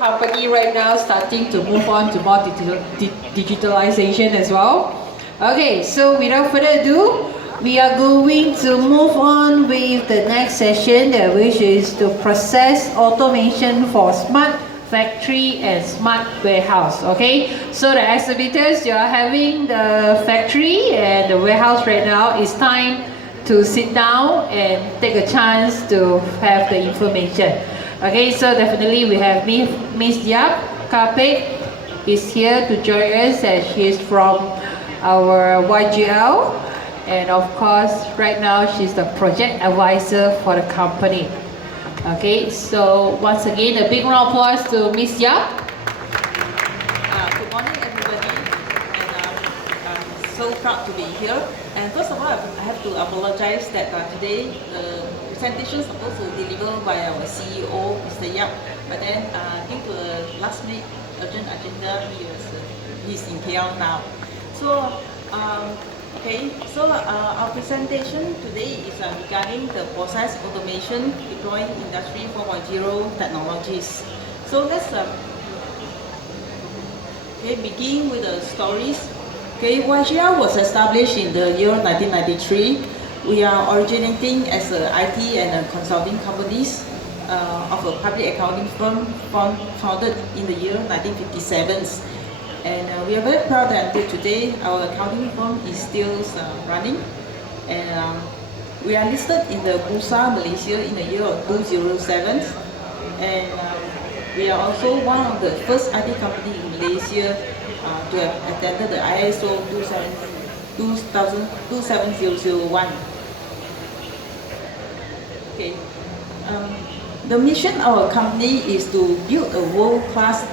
company right now starting to move on to more digitalization as well. Okay, so without further ado, we are going to move on with the next session, which is to process automation for smart factory and smart warehouse. Okay, so the exhibitors, you are having the factory and the warehouse right now. It's time to sit down and take a chance to have the information. Okay, so definitely we have Miss Yap Kapek is here to join us, and she's from our YGL, and of course right now she's the project advisor for the company. Okay, so once again a big round of applause to Miss Yap. Good morning everybody, and I'm so proud to be here. And first of all, I have to apologize that today the presentation is supposed to be delivered by our CEO, Mr. Yap, but then due to a last minute urgent agenda, he's in KL now. So our presentation today is regarding the process automation deploying Industry 4.0 technologies. So let's begin with the stories. YGL was established in the year 1993. We are originating as an IT and consulting companies of a public accounting firm founded in the year 1957. And we are very proud that until today our accounting firm is still running. And we are listed in the Bursa Malaysia in the year of 2007. And we are also one of the first IT company in Malaysia to have attended the ISO 27001. Okay. The mission of our company is to build a world-class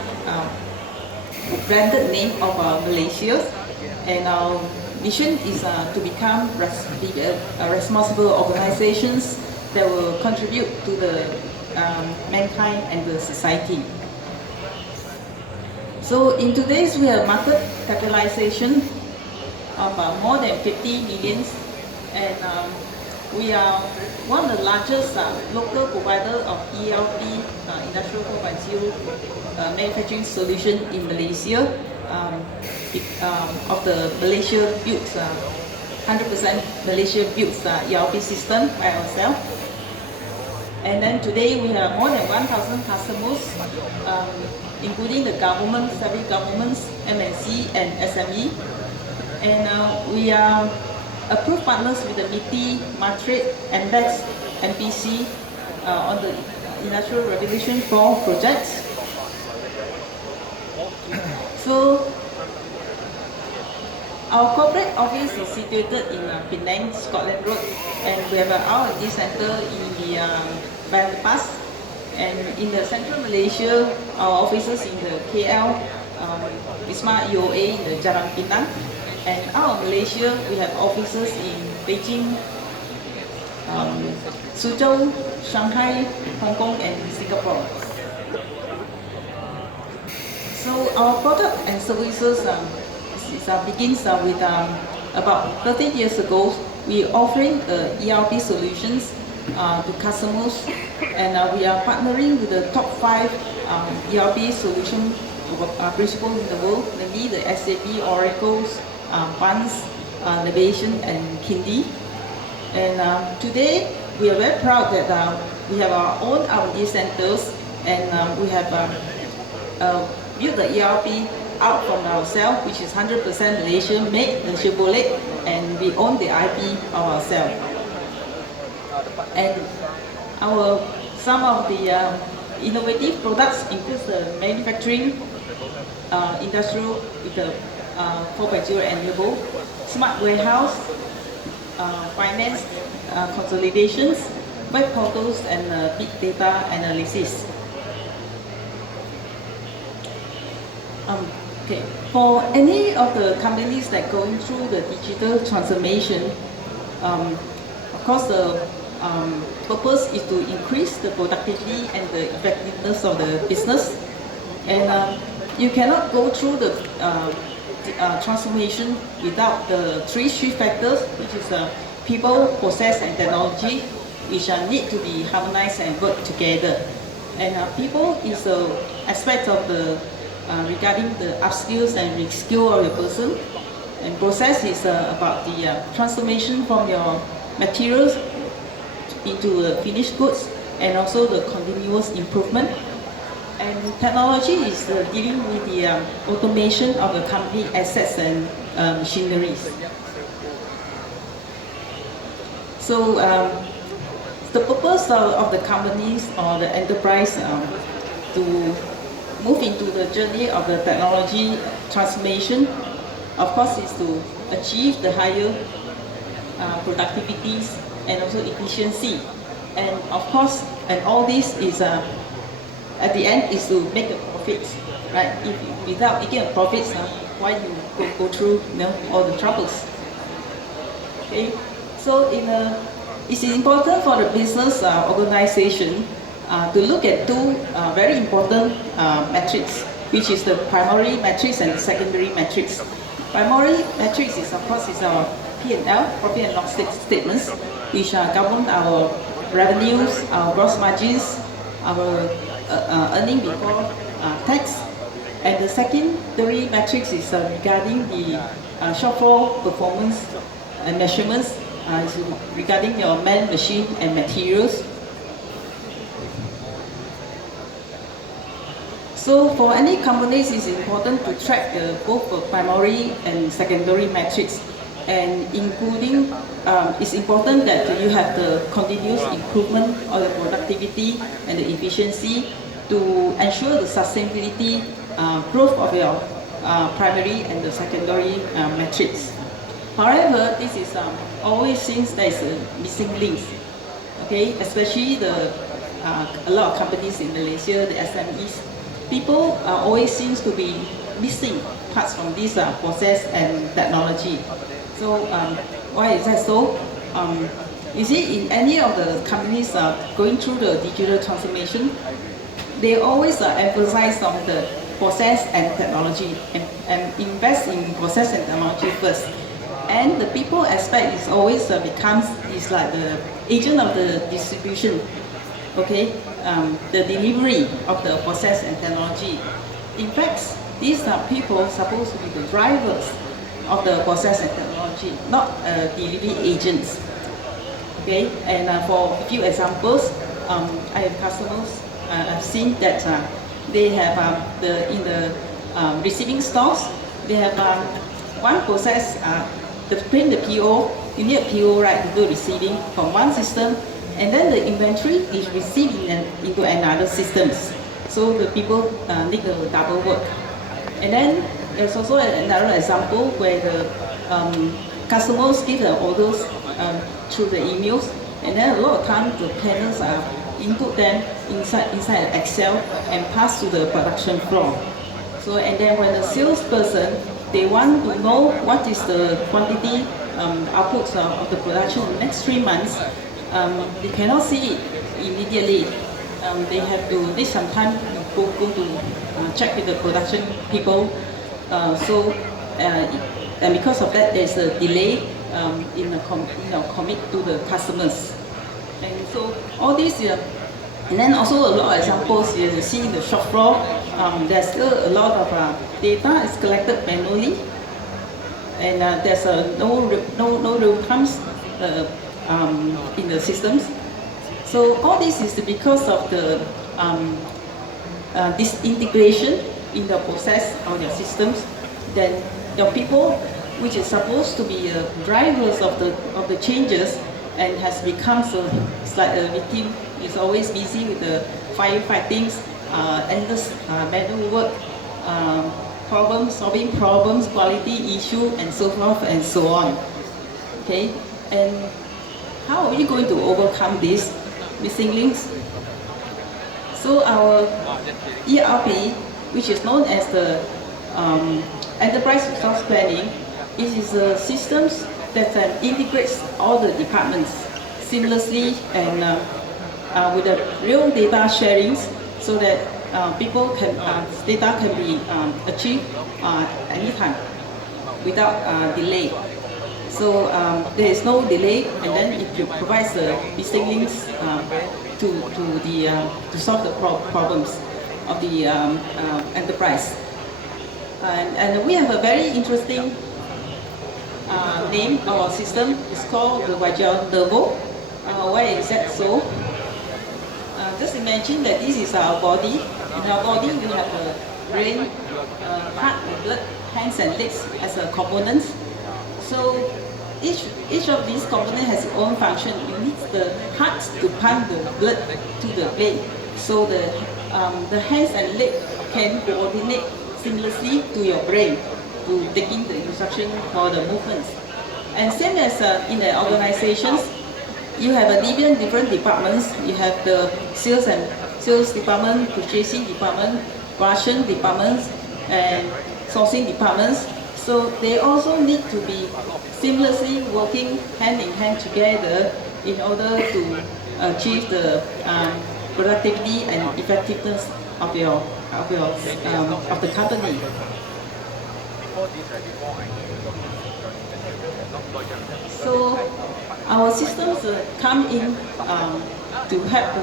branded name of Malaysia, and our mission is to become responsible organizations that will contribute to the mankind and the society. So in today's we have market capitalization of more than 50 million, and we are one of the largest local provider of ERP Industrial 4.0 manufacturing solution in Malaysia. Of the Malaysia built 100% Malaysia built ERP system by ourselves. And then today we have more than 1,000 customers, including the government, several governments, MNC and SME. And we are approved partners with the MITI, Matrix, MBEX, MPC on the Industrial Revolution 4 projects. So our corporate office is situated in Penang, Scotland Road, and we have an R&D center in the Bypass. And in the central Malaysia, our offices in the KL, Wisma EOA in the Jalan Pinang. And out of Malaysia, we have offices in Beijing, Suzhou, Shanghai, Hong Kong, and Singapore. So our product and services begins with about 13 years ago. We offering ERP solutions to customers, and we are partnering with the top 5 ERP solution principals in the world, namely the SAP, Oracle, Buns, Navation, and Kindi. And today we are very proud that we have our own R&D centers, and we have built the ERP out from ourselves, which is 100% Malaysian made, Malaysia boleh, and we own the IP of ourselves. And some of the innovative products include the manufacturing, industrial with the 4.0 enable, smart warehouse, finance, consolidations, web portals, and big data analysis. Okay. For any of the companies that going through the digital transformation, of course the purpose is to increase the productivity and the effectiveness of the business. And you cannot go through the transformation without the 3 key factors, which is people, process, and technology, which need to be harmonized and work together. And people is the aspect of the regarding the upskills and reskill of your person. And process is about the transformation from your materials into finished goods, and also the continuous improvement. And technology is dealing with the automation of the company assets and machineries. So the purpose of the companies or the enterprise to move into the journey of the technology transformation, of course, is to achieve the higher productivities and also efficiency. And of course, and all this is at the end is to make a profit, right? If without making a profit, why you go through all the troubles? Okay, so it's important for the business organization to look at two very important metrics, which is the primary metrics and the secondary metrics. Primary metrics is, of course, is our P&L, profit and loss statements, which govern our revenues, our gross margins, our earning before tax. And the secondary metrics is regarding the shop floor performance and measurements regarding your man, machine, and materials. So for any companies, it's important to track both the primary and secondary metrics, and including it's important that you have the continuous improvement of the productivity and the efficiency to ensure the sustainability growth of your primary and the secondary metrics. However, this is always seems there is a missing link, okay? Especially a lot of companies in Malaysia, the SMEs, people always seems to be missing parts from this process and technology. So why is that so? You see, in any of the companies going through the digital transformation, they always emphasize on the process and technology and invest in process and technology first. And the people aspect is always is like the agent of the distribution, okay? The delivery of the process and technology. In fact, these are people supposed to be the drivers of the process and technology, not delivery agents. Okay, and for a few examples, I have customers. I've seen that they have in the receiving stores, they have one process. To print the PO, you need a PO, right, to do receiving from one system, and then the inventory is received into another systems. So the people need to double work. And then there's also another example where the customers give the orders through the emails, and then a lot of times the planners input them inside Excel and pass to the production floor. So and then when the salesperson, they want to know what is the quantity outputs of the production in the next 3 months, they cannot see it immediately. They have to take some time to go to check with the production people. And because of that, there's a delay in the commit to the customers. And so all these, and then also a lot of examples you see in the shop floor. There's still a lot of data is collected manually, and there's no real times in the systems. So all this is because of the disintegration in the process of your systems. Then your people, which is supposed to be drivers of the changes, and has become it's like a victim. Is always busy with the firefighting, endless manual work, solving problems, quality issue, and so forth and so on. Okay, and how are we going to overcome these missing links? So our ERP, which is known as the Enterprise Resource Planning, it is a system that integrates all the departments seamlessly and with the real data sharings, so that data can be achieved anytime without delay. So there is no delay, and then it provides the missing links to solve the problems of the enterprise. And we have a very interesting name. Our system is called the Vajal Nervo. Why is that so? Just imagine that this is our body. In our body, we have a brain, heart, and blood, hands and legs as a components. So each of these components has its own function. You need the heart to pump the blood to the brain, so the hands and legs can coordinate seamlessly to your brain to taking the instruction for the movements. And same as in the organizations, you have a different departments. You have the sales department, purchasing department, production departments, and sourcing departments. So they also need to be seamlessly working hand in hand together in order to achieve the productivity and effectiveness of the company. So our systems come in to help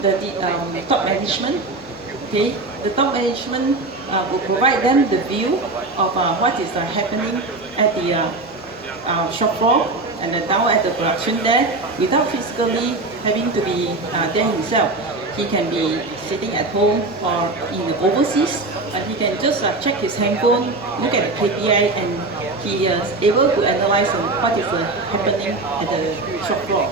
the top management. Okay, the top management will provide them the view of what is happening at the shop floor and down at the production there, without physically having to be there himself. He can be sitting at home or in the overseas, and he can just check his handphone, look at the KPI, and he is able to analyze what is happening at the shop floor.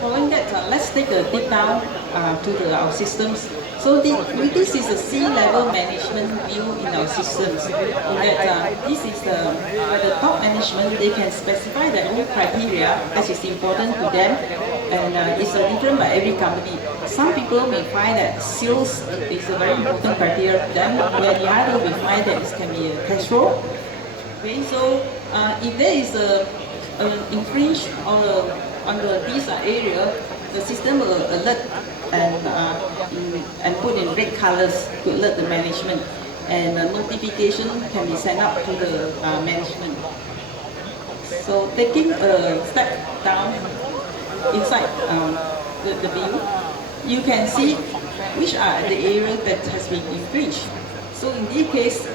Following that, let's take a deep down to our systems. So this is a C-level management view in our systems. This is the top management. They can specify their own criteria that is important to them, and it's different by every company. Some people may find that sales is a very important criteria to them, where the other will find that it can be a cash flow. Okay, so if there is an infringe on this area, the system will alert and put in red colors to alert the management, and a notification can be sent out to the management. So taking a step down inside the view, you can see which are the areas that has been infringed. So in this case,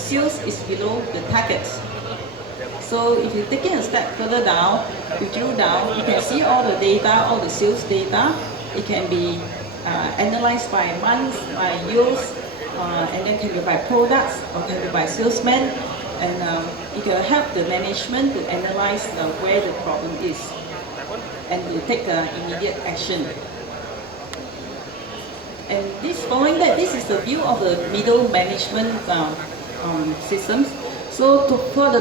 sales is below the target. So if you're taking a step further down, you drill down, you can see all the data, all the sales data. It can be analyzed by months, by years, and then can be by products, or can be by salesmen. And it can help the management to analyze where the problem is and to take immediate action. And following that, this is the view of the middle management systems. So for the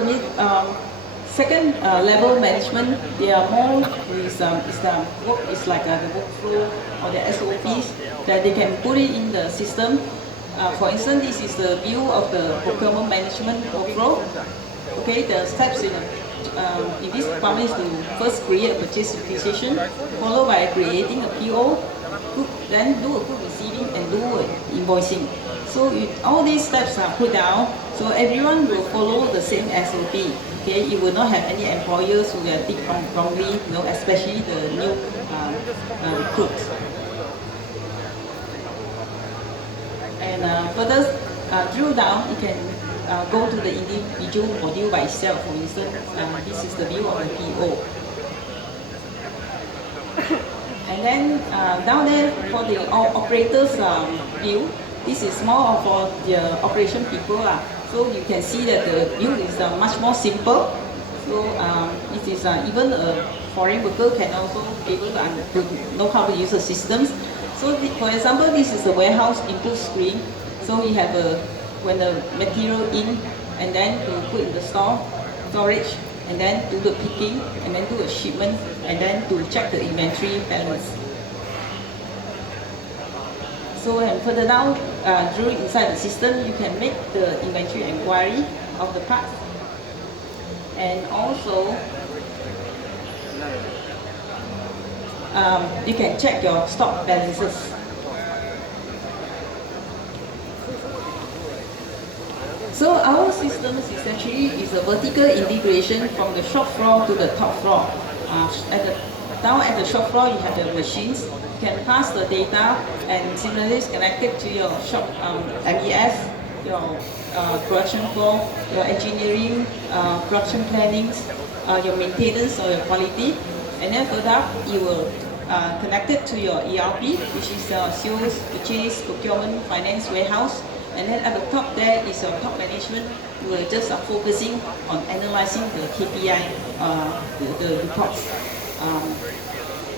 second level management, they are more it's like the workflow or the SOPs that they can put it in the system. For instance, this is the view of the procurement management workflow. Okay, the steps in this department is to first create a purchase requisition, followed by creating a PO, then do a good receiving and do invoicing. So all these steps are put down, so everyone will follow the same SOP. Okay, you will not have any employers who will think wrongly, especially the new recruits. And further drill down, you can go to the individual module by itself. For instance, this is the view of the PO. And then down there for the operators view, this is more for the operation people. So you can see that the view is much more simple. So it is even a foreign worker can also be able to know how to use the systems. So for example, this is the warehouse input screen. So we have when the material in, and then to put in the storage, and then do the picking, and then do a shipment, and then to check the inventory balance. So and further down, drill inside the system, you can make the inventory inquiry of the parts, and also you can check your stock balances. So systems is actually a vertical integration from the shop floor to the top floor. Down at the shop floor, you have the machines. You can pass the data, and similarly, it's connected to your shop MES, your production floor, your engineering, production plannings, your maintenance or your quality, and then further up, you will connect it to your ERP, which is sales, purchase, procurement, finance, warehouse. And then at the top there is your top management, who are just focusing on analyzing the KPI, the reports,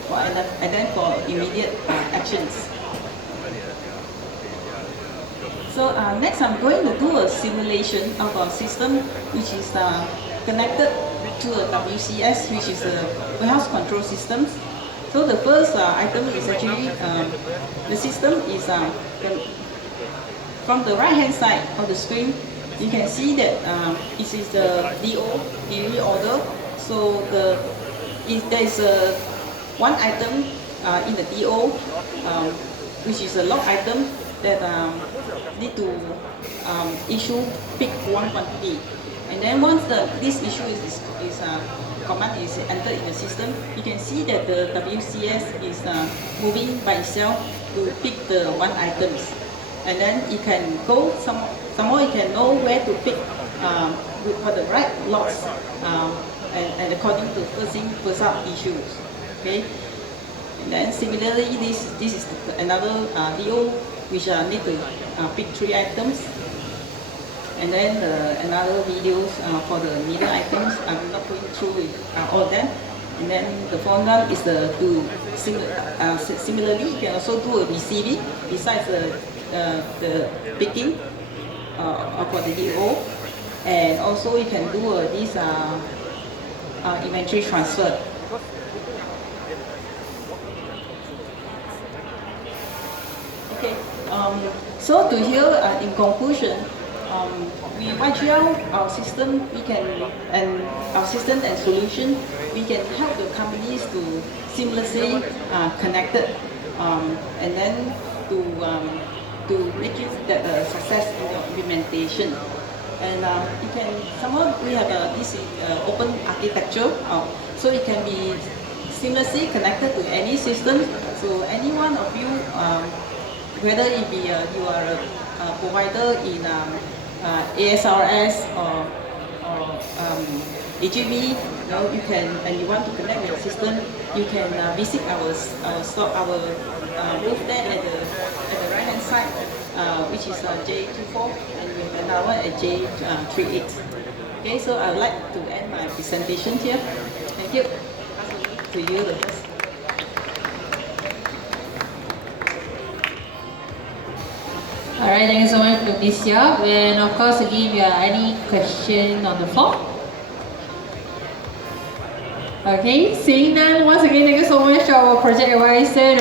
and then for immediate actions. So next I'm going to do a simulation of a system which is connected to a WCS, which is a warehouse control system. So the first item is actually the system is from the right hand side of the screen. You can see that it is the DO, delivery order. So there is one item in the DO, which is a log item that need to issue pick one quantity. And then once this issue is command is entered in the system, you can see that the WCS is moving by itself to pick the one items. And then it can go some more. You can know where to pick for the right lots and according to first in first out issues. Okay. And then similarly, this is another DO which need to pick 3 items. And then another videos for the middle items. I'm not going through all of them. And then the fourth one is similarly, you can also do a receiving besides the picking for the DO, and also you can do this inventory transfer. Okay, so to here in conclusion, we YGL our system, our system and solution, we can help the companies to seamlessly connected, and then to make it a success in your implementation. And you can somewhat we have this open architecture, so it can be seamlessly connected to any system. So any one of you, whether it be you are a provider in ASRS or AGV, you can, and you want to connect with your system, you can visit our booth there at the right hand side, which is J24, and we have another one at J38. Okay, so I would like to end my presentation here. Thank you. To you the first. Alright, thank you so much to Ms. Yap. And of course, again, if you have any question on the floor. Okay, seeing none, once again, thank you so much to our project advisor.